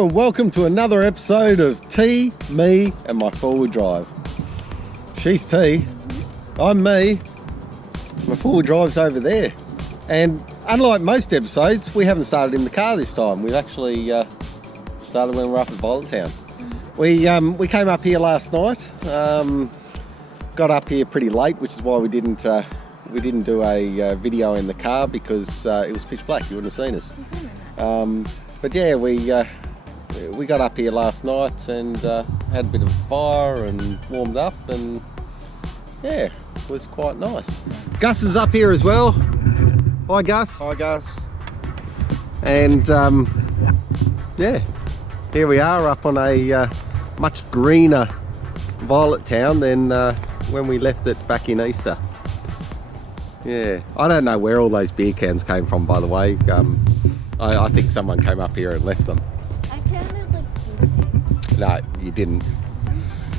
Hello and welcome to another episode of T, Me and My Four-Wheel Drive. She's T, I'm me, my four-wheel drive's over there. And unlike most episodes, we haven't started in the car this time. We've actually started when we were up at Violet Town. We came up here last night, got up here pretty late, which is why we didn't do a video in the car because it was pitch black. You wouldn't have seen us. But yeah, we got up here last night and had a bit of a fire and warmed up, and yeah, it was quite nice. Gus is up here as well. Hi Gus. Hi Gus. And yeah, here we are up on a much greener Violet Town than when we left it back in Easter. Yeah, I don't know where all those beer cans came from, by the way. I think someone came up here and left them. I counted like 2. No, you didn't.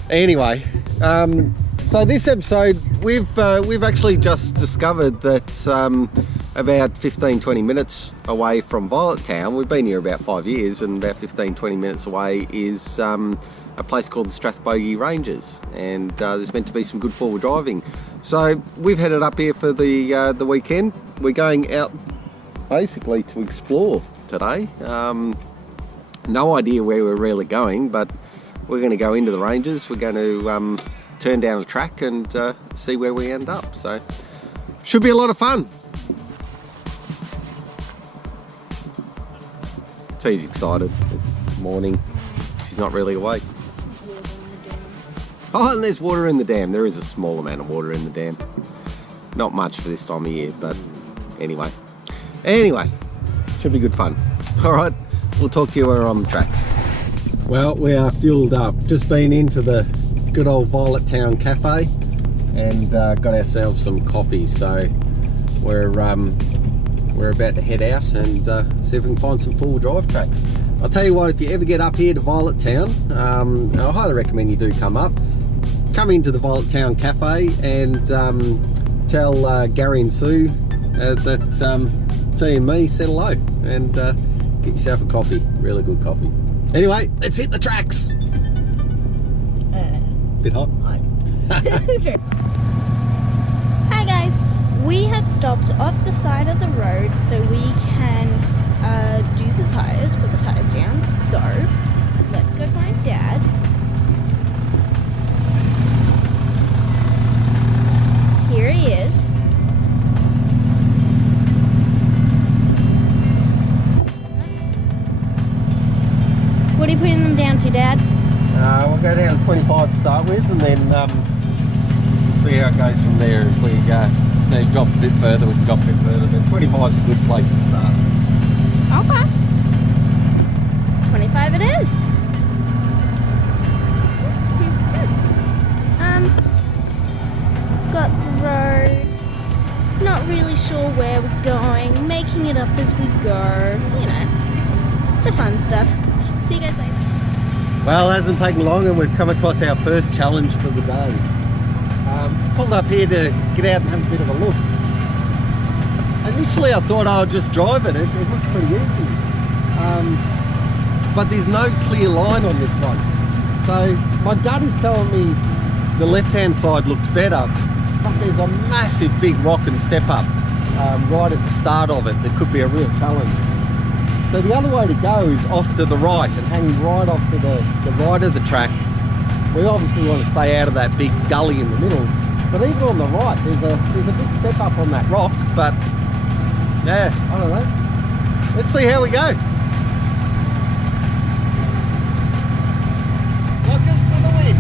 Anyway, so this episode, we've actually just discovered that about 15-20 minutes away from Violet Town, we've been here about 5 years, and about 15-20 minutes away is a place called the Strathbogie Ranges, and there's meant to be some good four-wheel driving. So we've headed up here for the weekend. We're going out basically to explore today. No idea where we're really going, but we're going to go into the ranges. We're going to turn down a track and see where we end up. So should be a lot of fun. T's excited. It's morning. She's not really awake. Oh, and there's water in the dam. There is a small amount of water in the dam. Not much for this time of year, but anyway, should be good fun. All right, we'll talk to you when we're on the track. Well, we are fueled up. Just been into the good old Violet Town Cafe and got ourselves some coffee. So we're about to head out and see if we can find some four-wheel drive tracks. I'll tell you what, if you ever get up here to Violet Town, I highly recommend you do come up. Come into the Violet Town Cafe and tell Gary and Sue that T and me said hello, and get yourself a coffee. Really good coffee. Anyway, let's hit the tracks. Bit hot? Hi guys, we have stopped off the side of the road so we can do the tyres, put the tyres down. So let's go find Dad. Here he is. What are you putting them down to, Dad? We'll go down to 25 to start with, and then see how it goes from there. If we need to drop a bit further, we can drop a bit further, but 25 is a good place to start. Okay. 25 it is. Got the road. Not really sure where we're going. Making it up as we go. You know, the fun stuff. See you guys later. Well, it hasn't taken long, and we've come across our first challenge for the day. Pulled up here to get out and have a bit of a look. Initially I thought I would just drive it. It looks pretty easy. But there's no clear line on this one. So my gut is telling me the left-hand side looks better, but there's a massive big rock and step up right at the start of it that could be a real challenge. So the other way to go is off to the right and hanging right off to the right of the track. We obviously want to stay out of that big gully in the middle, but even on the right there's a big step up on that rock. But yeah, I don't know. Let's see how we go. Look us for the win.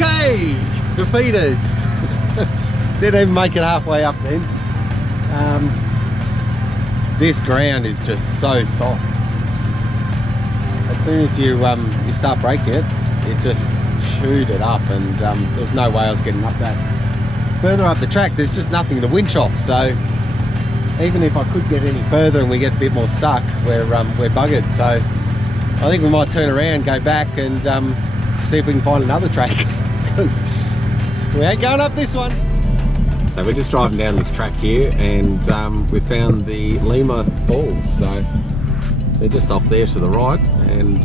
Okay, defeated. Didn't even make it halfway up then. This ground is just so soft. As soon as you start braking it, it just chewed it up, and there's no way I was getting up that. Further up the track, there's just nothing to winch off, so even if I could get any further and we get a bit more stuck, we're buggered. So I think we might turn around, go back, and see if we can find another track, because we ain't going up this one. So we're just driving down this track here, and we found the Lima Falls. So they're just off there to the right, and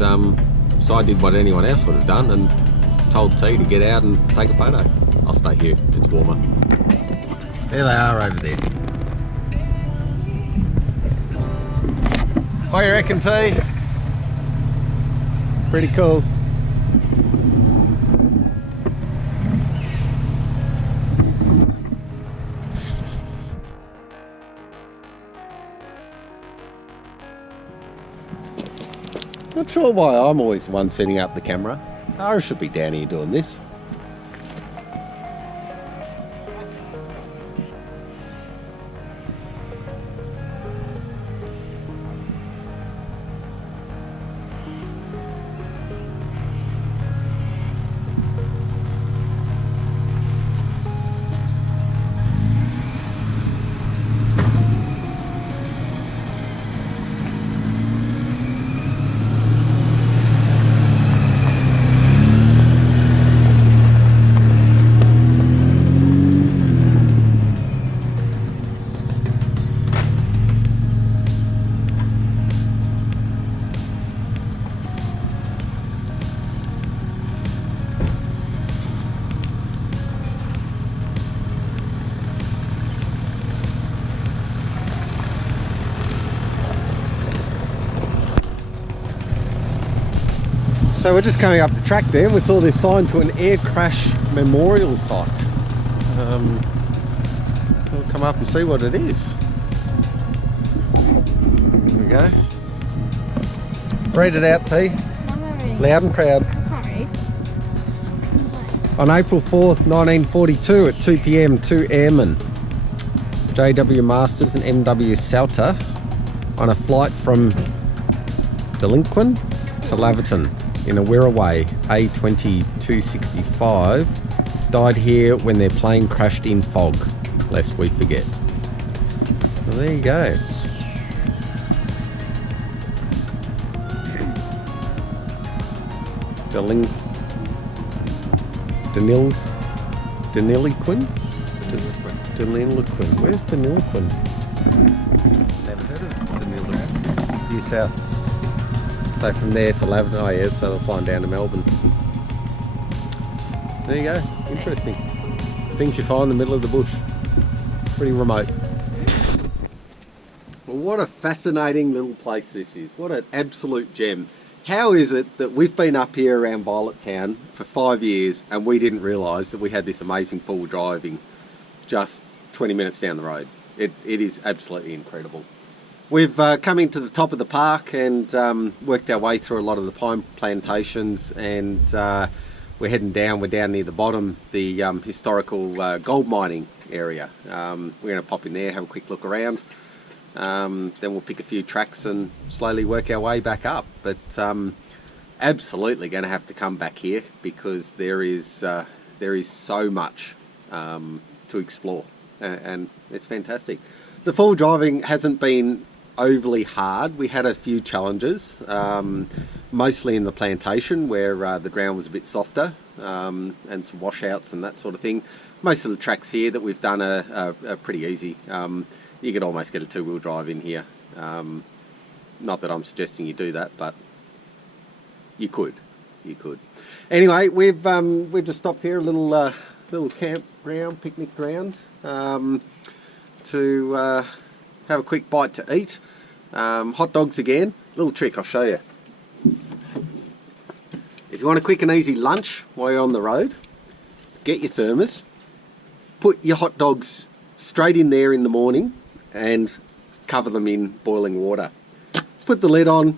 so I did what anyone else would have done and told T to get out and take a photo. I'll stay here, it's warmer. There they are over there. What do you reckon, T? Pretty cool. Not sure why I'm always the one setting up the camera. I should be down here doing this. So we're just coming up the track there, and we saw this sign to an air crash memorial site. We'll come up and see what it is. Here we go. Read it out, T. Loud and proud. On April 4th, 1942 at 2 PM, two airmen, J.W. Masters and M.W. Sauter, on a flight from Delinquent to Laverton in a Wirraway A2265, died here when their plane crashed in fog, lest we forget. Well, there you go. Deniliquin? Where's Deniliquin? Never heard of Deniliquin. Due south. So from there to Laverton, oh yeah, so they're flying down to Melbourne. There you go, interesting. Things you find in the middle of the bush. Pretty remote. Well, what a fascinating little place this is. What an absolute gem. How is it that we've been up here around Violet Town for 5 years and we didn't realise that we had this amazing four-wheel driving just 20 minutes down the road? It is absolutely incredible. We've come into the top of the park and worked our way through a lot of the pine plantations, and we're heading down. We're down near the bottom, the historical gold mining area. We're going to pop in there, have a quick look around. Then we'll pick a few tracks and slowly work our way back up. But absolutely going to have to come back here, because there is so much to explore, and it's fantastic. The full driving hasn't been overly hard. We had a few challenges, mostly in the plantation where the ground was a bit softer, and some washouts and that sort of thing. Most of the tracks here that we've done are pretty easy. You could almost get a two-wheel drive in here. Not that I'm suggesting you do that, but you could. Anyway, we've just stopped here, a little campground, picnic ground, to have a quick bite to eat. Hot dogs again. Little trick I'll show you. If you want a quick and easy lunch while you're on the road, get your thermos, put your hot dogs straight in there in the morning and cover them in boiling water. Put the lid on,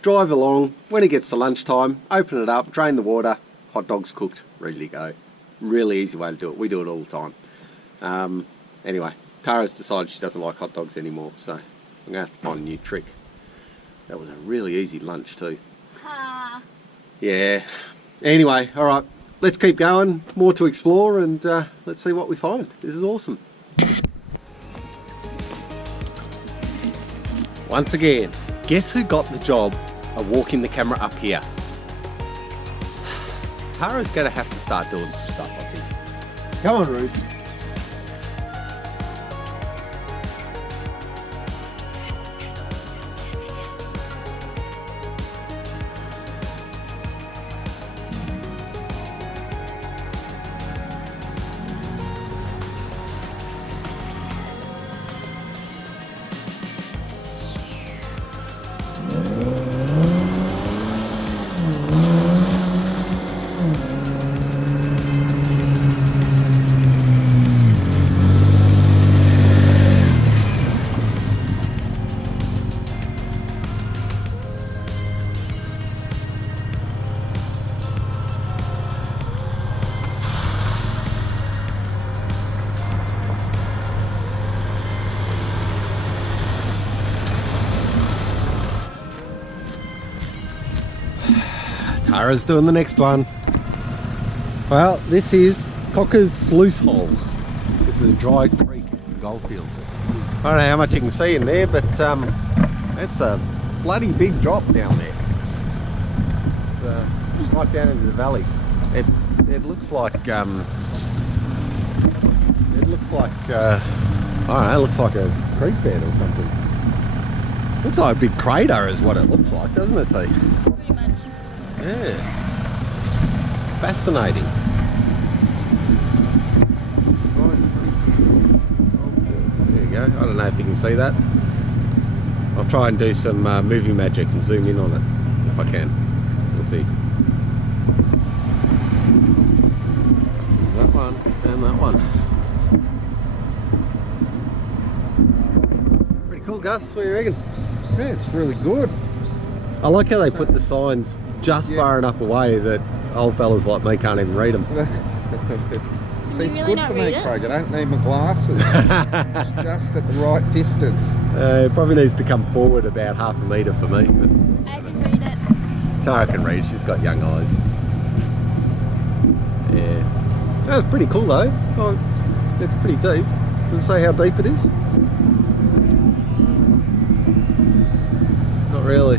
drive along. When it gets to lunchtime, open it up, drain the water, hot dogs cooked, ready to go. Really easy way to do it. We do it all the time. Anyway, Tara's decided she doesn't like hot dogs anymore, so I'm going to have to find a new trick. That was a really easy lunch too. Yeah. Anyway, all right, let's keep going. More to explore, and let's see what we find. This is awesome. Once again, guess who got the job of walking the camera up here? Tara's going to have to start doing some stuff, I think. Come on, Ruth. Tara's doing the next one. Well, this is Cocker's Sluice Hole. This is a dry creek in Goldfields. I don't know how much you can see in there, but it's a bloody big drop down there. It's right down into the valley. It looks like I don't know, it looks like a creek bed or something. Looks like a big crater is what it looks like, doesn't it, T? Pretty much. Yeah. Fascinating. There you go. I don't know if you can see that. I'll try and do some movie magic and zoom in on it if I can. We'll see. That one and that one. Pretty cool, Gus. What do you reckon? Yeah, it's really good. I like how they put the signs just far enough away that old fellas like me can't even read them. See, it's really good not for read me, it? Craig. I don't need my glasses. It's just at the right distance. It probably needs to come forward about half a metre for me. But I can read it. Tara can read, she's got young eyes. Yeah. That's pretty cool though. Oh, it's pretty deep. Does it say how deep it is? Not really.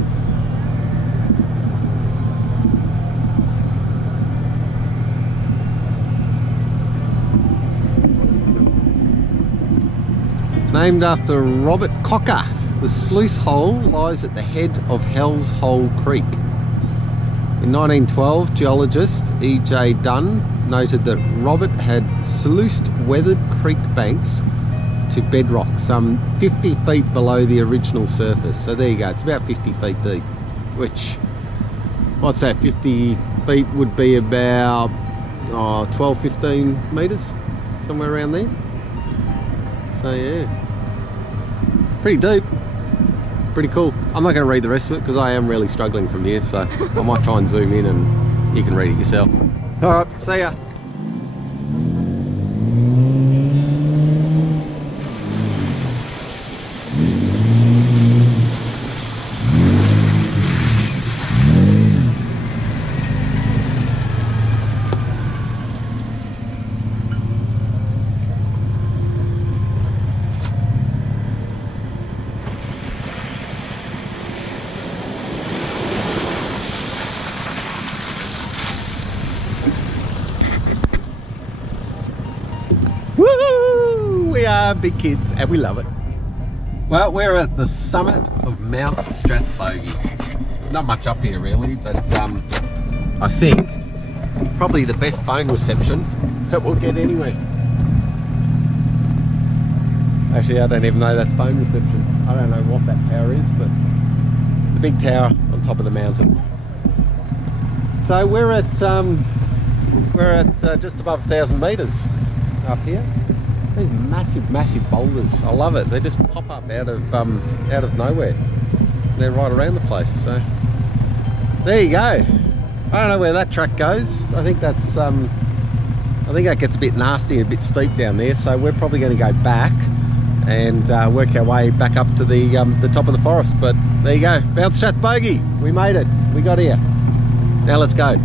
Named after Robert Cocker, the sluice hole lies at the head of Hell's Hole Creek. In 1912, geologist E.J. Dunn noted that Robert had sluiced weathered creek banks to bedrock some 50 feet below the original surface. So there you go, it's about 50 feet deep, which, what's that, 50 feet would be about 12, 15 metres, somewhere around there. So yeah, pretty deep, pretty cool. I'm not going to read the rest of it because I am really struggling from here, so I might try and zoom in and you can read it yourself. Alright, see ya. Woohoo! We are big kids and we love it. Well, we're at the summit of Mount Strathbogie. Not much up here really, but I think probably the best phone reception that we'll get anywhere. Actually, I don't even know that's phone reception. I don't know what that tower is, but it's a big tower on top of the mountain. So we're at just above 1,000 metres up here. These massive boulders. I love it. They just pop up out of nowhere. They're right around the place. So there you go. I don't know where that track goes. I think that's I think that gets a bit nasty and a bit steep down there, so we're probably going to go back and work our way back up to the top of the forest. But there you go, Mount Strathbogie. We made it. We got here. Now let's go.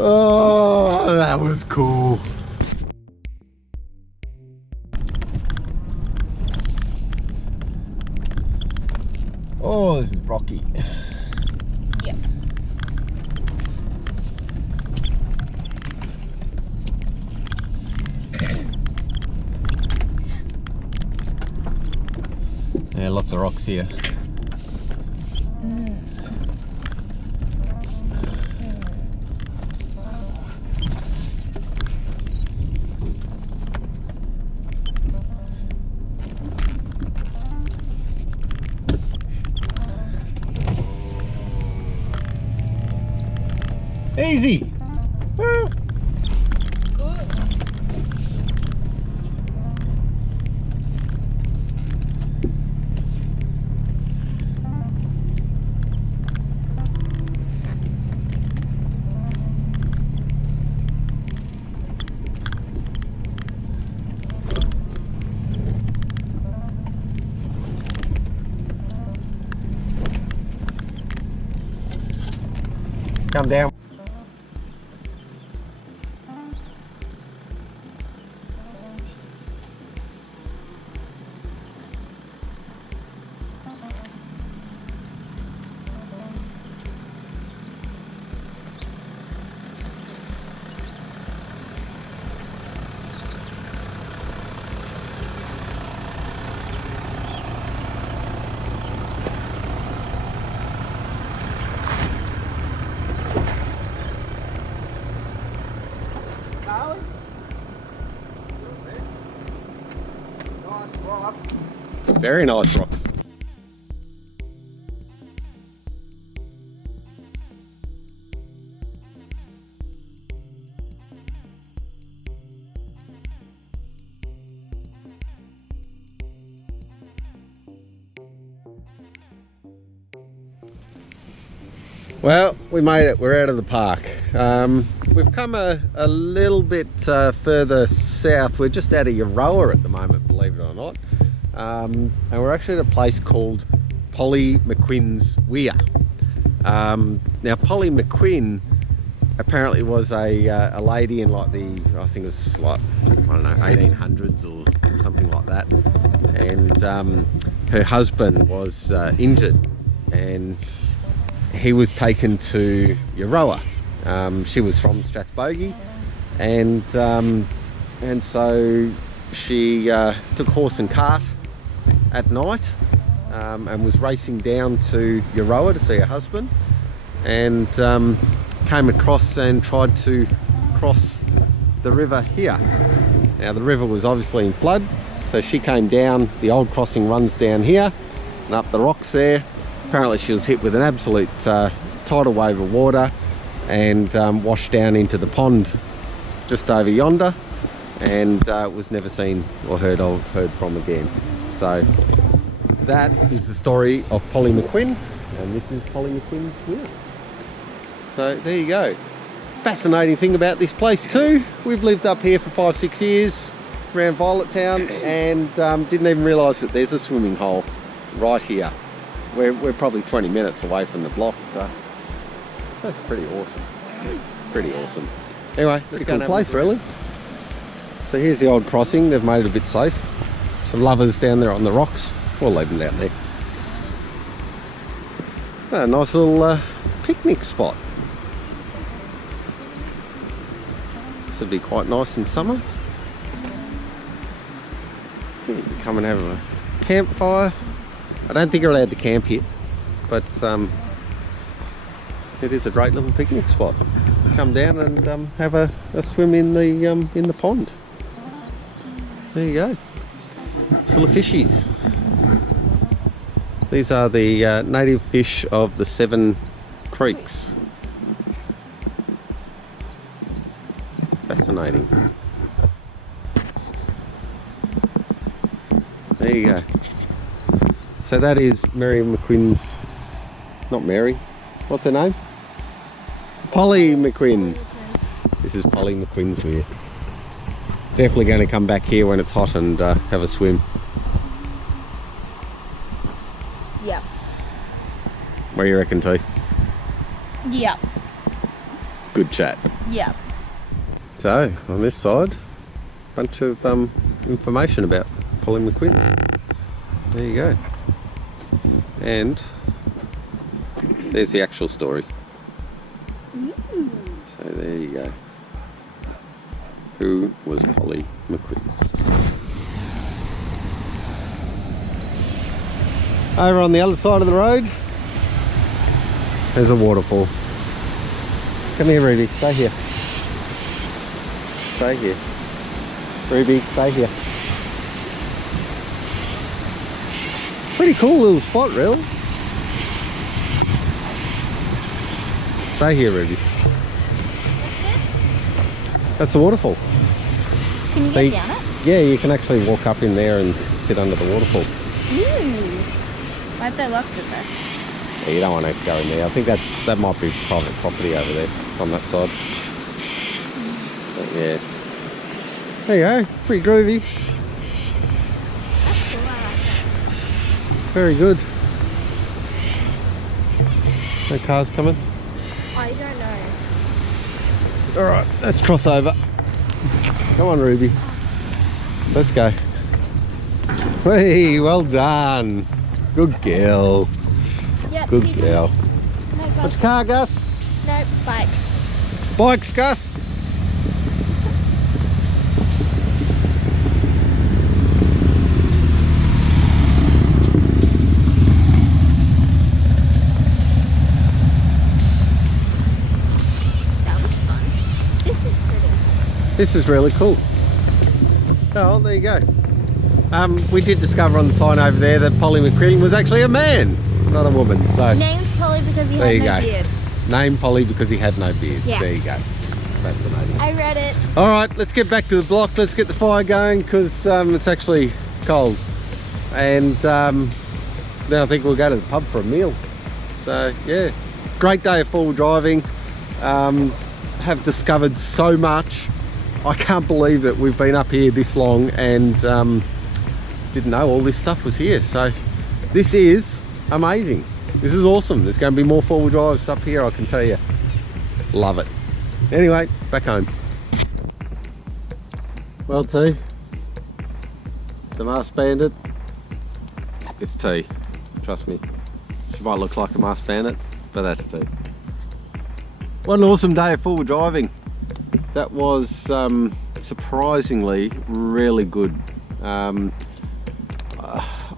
Oh, that was cool. Oh, this is rocky. Yep. Yeah, lots of rocks here. Easy. Woo. Come down. rock. Very nice rocks. Well, we made it. We're out of the park. We've come a little bit further south. We're just out of Euroa at the moment, believe it or not. And we're actually at a place called Polly McQuinn's Weir. Now, Polly McQuinn apparently was a lady in like the, I think it was like, I don't know, 1800s or something like that. And her husband was injured, and he was taken to Euroa. She was from Strathbogie, and so she took horse and cart at night and was racing down to Euroa to see her husband, and came across and tried to cross the river here. Now the river was obviously in flood, so she came down. The old crossing runs down here and up the rocks there. Apparently she was hit with an absolute tidal wave of water and washed down into the pond just over yonder, and was never seen or heard from again. So that is the story of Polly McQuinn, and this is Polly McQuinn's Weir. So there you go. Fascinating thing about this place too, we've lived up here for 5-6 years around Violet Town, and didn't even realise that there's a swimming hole right here. We're probably 20 minutes away from the block, so that's pretty awesome. Pretty awesome. Anyway, let's go and have a place, really. So here's the old crossing. They've made it a bit safe. Some lovers down there on the rocks. We'll leave them down there. A nice little picnic spot. This would be quite nice in summer. You can come and have a campfire. I don't think you're allowed to camp here, but it is a great little picnic spot. Come down and have a swim in the pond. There you go. It's full of fishies. These are the native fish of the 7 creeks. Fascinating. There you go. So that is Mary McQuinn's, not Mary, what's her name? Polly McQuinn. This is Polly McQuinn's Weir. Definitely going to come back here when it's hot and have a swim. Yep. What do you reckon, T? Yep. Good chat. Yep. So, on this side, a bunch of information about Polly McQuinn. There you go. And there's the actual story. So there you go. Who was Polly McQuinn? Over on the other side of the road, there's a waterfall. Come here, Ruby. Stay here. Stay here. Ruby, stay here. Pretty cool little spot, really. Stay here, Ruby. What's this? That's the waterfall. Can you So get down it? Yeah, you can actually walk up in there and sit under the waterfall. Ooh. Why'd they locked it there? Yeah, you don't want to go in there. I think that might be private property over there on that side. But yeah. There you go. Pretty groovy. That's cool, I like that. Very good. No cars coming? I don't know. Alright, let's cross over. Come on, Ruby. Let's go. Hey, well done. Good girl. Yep. Good girl. No, What's your car, Gus? no, bikes. Bikes, Gus? That was fun. This is pretty. This is really cool. Oh, there you go. We did discover on the sign over there that Polly McQueen was actually a man, not a woman. So Named Polly because he there had you no go. beard. Named Polly because he had no beard. Yeah. There you go. Fascinating. I read it. All right, let's get back to the block. Let's get the fire going because it's actually cold. And then I think we'll go to the pub for a meal. So yeah, great day of four-wheel driving. Have discovered so much. I can't believe that we've been up here this long and didn't know all this stuff was here. So this is amazing. This is awesome. There's going to be more four-wheel drives up here, I can tell you. Love it. Anyway, back home. Well, T, the masked bandit, it's T. Trust me. She might look like a masked bandit, but that's T. What an awesome day of four-wheel driving. That was surprisingly really good.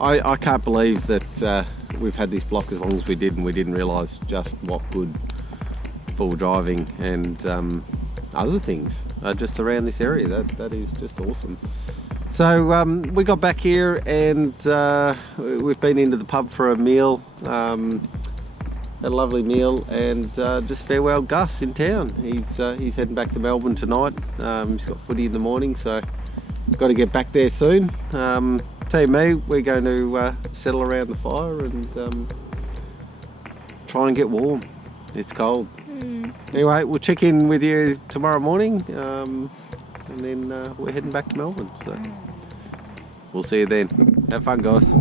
I can't believe that we've had this block as long as we did and we didn't realise just what good four-wheel driving and other things are just around this area. That is just awesome. So we got back here and we've been into the pub for a meal. Had a lovely meal and just farewell Gus in town. He's heading back to Melbourne tonight. He's got footy in the morning, so got to get back there soon. Tell you me, we're going to settle around the fire and try and get warm. It's cold. Anyway, we'll check in with you tomorrow morning and then we're heading back to Melbourne. So we'll see you then. Have fun, guys.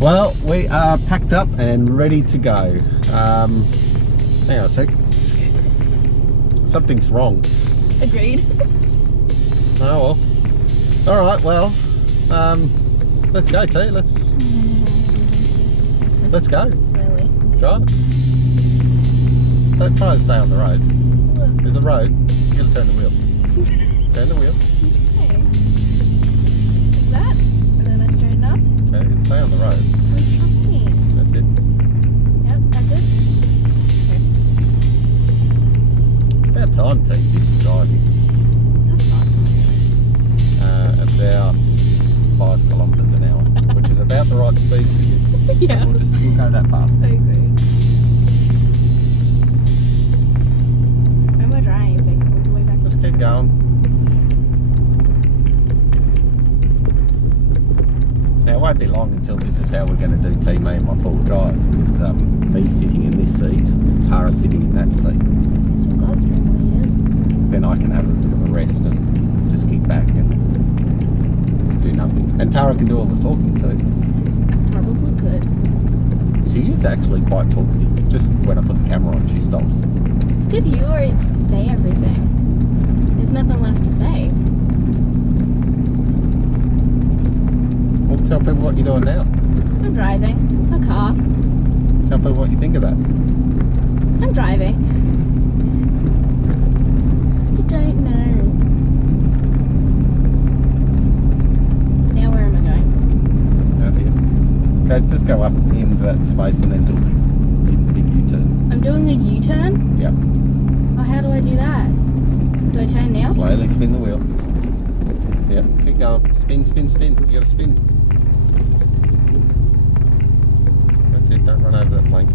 Well, we are packed up and ready to go. Hang on a sec. Something's wrong. Agreed. Oh well. Alright, well, let's go, T. Let's go. Slowly. Drive. Try and stay on the road. There's a road. You gotta turn the wheel. Turn the wheel. Okay. Like that, and then I straighten up. Okay, stay on the road. I'm trying. That's it. Yep, that good? Okay. It's about time to did some driving. That's awesome. About 5 kilometres an hour, which is about the right speed. Yeah. So we'll go that fast. I agree. When we're driving, I think all the way back. Just keep going. Now it won't be long until this is how we're going to do T, me and my four-wheel drive. Me sitting in this seat, Tara sitting in that seat. That's what God 3 more years. Then I can have a bit of a rest and just kick back and do nothing. And Tara can do all the talking too. Probably could. She is actually quite talkative. Just when I put the camera on, she stops. It's because you always say everything. There's nothing left to say. Well, tell people what you're doing now. I'm driving a car. Tell people what you think of that. I'm driving. I don't know. Now where am I going? Out here. Okay, just go up into that space and then do a big U-turn. I'm doing a U-turn? Yep. Oh, how do I do that? Do I turn now? Slowly spin the wheel. Yep, keep going. Spin, spin, spin. You gotta spin. That's it, don't run over that plank.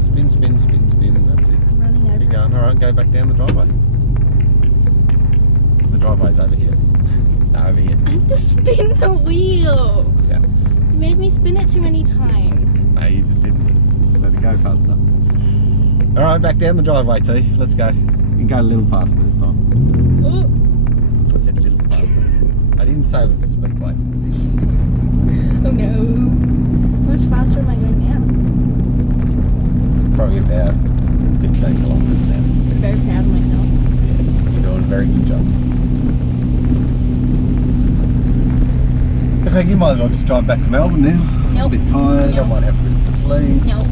Spin, spin, spin, spin. That's it. I'm running over. Keep going. Alright, go back down the driveway. The driveway's over here. No, over here. I have to spin the wheel. Yeah. You made me spin it too many times. No, you just didn't. Let it go faster. Alright, back down the driveway, T. Let's go. You can go a little faster this time. Oh, I said a little faster. I didn't say it was the speed plate. oh no. How much faster am I going now? Probably about 15 kilometres now. I'm very proud of myself. Yeah, you're doing a very good job. I think you might as well just drive back to Melbourne now. Nope. I'm a bit tired, Nope. I might have a bit of sleep. Nope.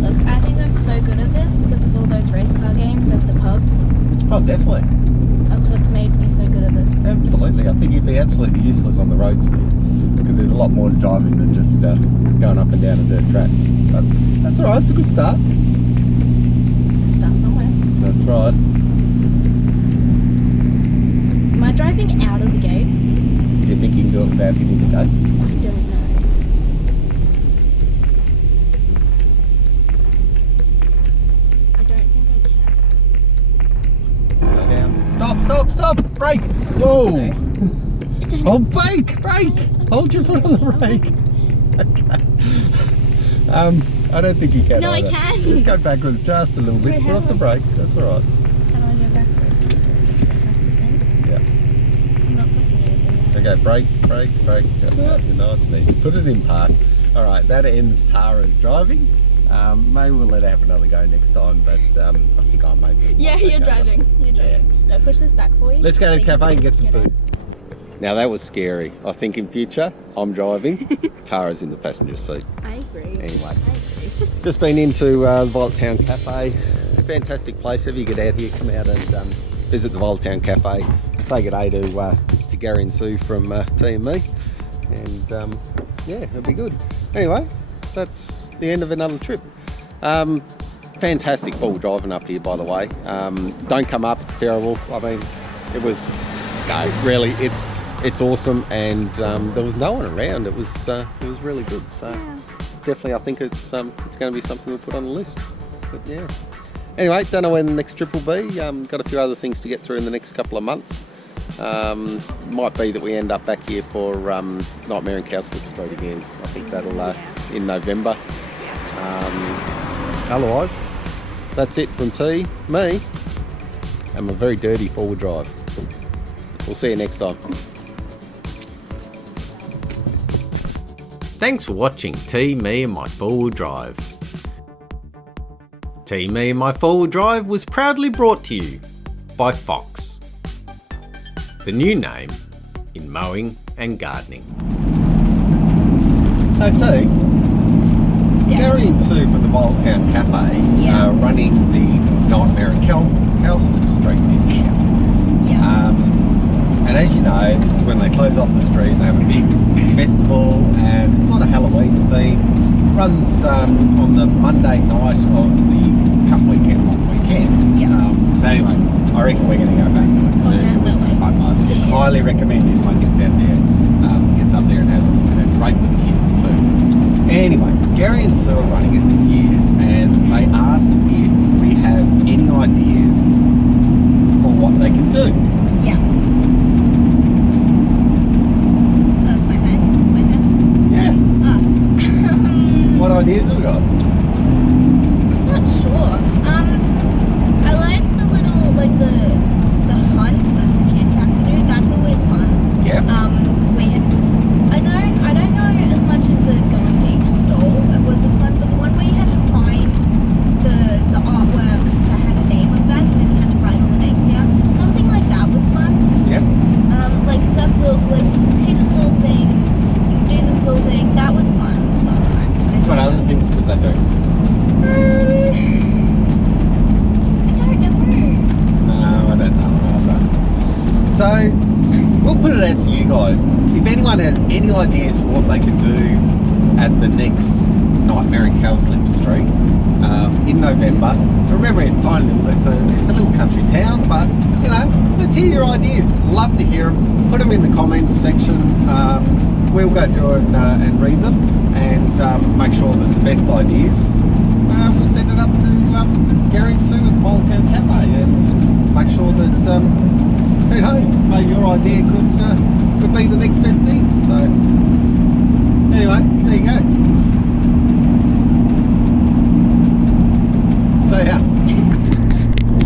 Look, I think I'm so good at this because of all those race car games at the pub. Oh, definitely. That's what's made me so good at this. Absolutely. I think you'd be absolutely useless on the roads there. Because but there's a lot more to driving than just going up and down a dirt track. But that's alright, it's a good start. Start somewhere. That's right. Am I driving out of the gate? Do you think you can do it without hitting the gate? I don't know. I don't think I can. Slow down. Stop! Brake! Whoa! Oh, brake! Hold your foot on the brake. Okay. I don't think you can. No, either. I can. Just go backwards just a little bit. Wait, Put how off the do brake. That's all right. How do I go backwards? Just press this thing. Yeah. I'm not pressing anything yet. Okay, brake. Yeah, nice and easy. Put it in park. All right, that ends Tara's driving. Maybe we'll let her have another go next time, but I think I might. Yeah, you're driving. Yeah. No, push this back for you. Let's go to the cafe and get some Get food. Now that was scary. I think in future, I'm driving, Tara's in the passenger seat. I agree. Anyway. I agree. Just been into the Violet Town Cafe. Fantastic place. If you get out here, come out and visit the Violet Town Cafe. Say good day to Gary and Sue from T and me. And yeah, it'll be good. Anyway, that's the end of another trip. Fantastic fall driving up here, by the way. Don't come up, it's terrible. I mean, it was, no, really, it's awesome, and there was no one around. It was really good. So Yeah. definitely, I think it's going to be something we'll put on the list. But yeah. Anyway, don't know when the next trip will be. Got a few other things to get through in the next couple of months. Might be that we end up back here for Nightmare in Cowslip Street again. I think that'll in November. Otherwise, that's it from me, and my very dirty forward drive. We'll see you next time. Thanks for watching Me and My Four-Wheel Drive. Me and My Four-Wheel Drive was proudly brought to you by Fox, the new name in mowing and gardening. So Gary and Sue from the Violet Town Cafe Yeah. are running the Nightmare in Cowslip Street this year. Yeah. And as you know, this is when they close off the street. They have a big festival, and it's sort of Halloween themed. Runs on the Monday night of the Cup weekend, long weekend. Yeah. So anyway, I reckon we're going to go back to it because it was definitely. fun last year. Yeah. Highly recommend anyone gets out there, gets up there and has a look at it. Great for the kids too. Anyway, Gary and Sue are running it this year, and they asked if we have any ideas for what they can do. Yeah. That's my turn. My turn. Yeah. Ah. What ideas have we got? I'm not sure. I like the little, like the hunt that the kids have to do. That's always fun. Yeah. I don't know as much as the going to each stall. It was as fun, but the one where you had to find the artwork that had a name on the back, and then you had to write all the names down. Something like that was fun. Yeah. Like stuff that like hidden little things. You do this little thing. That was fun last time. What other things could they do? I don't know. No, I don't know either. So, we'll put it out to you guys. If anyone has any ideas for what they can do at the next Nightmare in Cowslip Street in November, remember it's tiny little, it's a little country town, but you know, let's hear your ideas. Love to hear them. Put them in the comments section. We'll go through and read them, and make sure that the best ideas we'll send it up to Gary and Sue at the Violet Town Cafe, and make sure that who knows, maybe your idea could be the next best thing. So anyway, there you go.